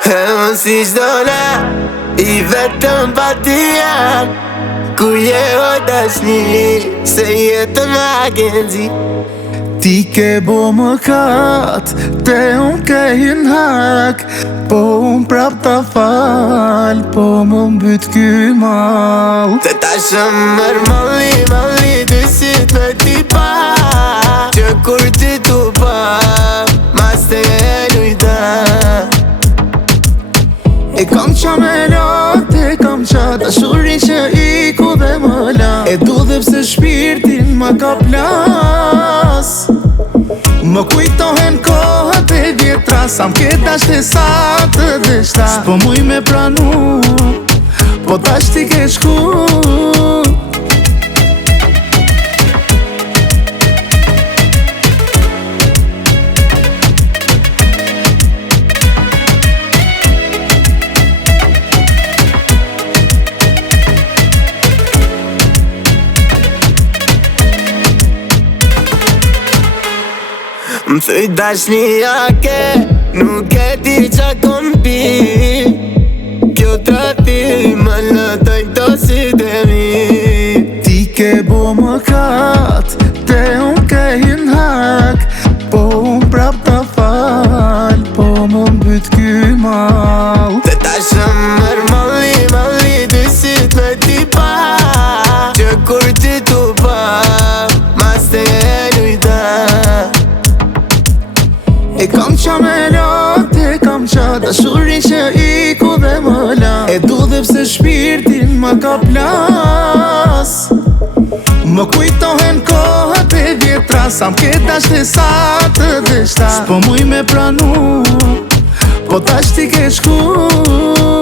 E unë si shdole I vetëm pa ti jam Ku je o dashni Se jetë në agenzi Ti ke bo më kat Te unë ke hin hak Po unë prap ta fal Po më mbyt ky mal Te ta shëmër malli Dysit me ti pa Që kur ti tu pa Mas te e lujta E kam qa me lot, e kam qa dashurin që I ku dhe më la E du dhe pse shpirtin ma ka plas Më kujtohen kohët e vjetra Sa m'ke dash të sa të deshta S'po muj me pranu Po tash ti ke shku Më thuj dashnia ke Nuk e di qa kom pi Kjo trati më lëtoj këto si dhe mi Ti ke bo më kat Te unë ke hin hak Po unë prap ta fal Po më mbyt ky mal Te ta shëmër malli Dysit me ti pa Që kur ti tu pa Mas te e lujta E kam qa me lot, e kam qa dashurin që I ku dhe më la E du dhe pse shpirtin ma ka plas Më kujtohen kohët e vjetra Sa m'ke dash të sa të deshta S'po muj me pranu Po tash ti ke shku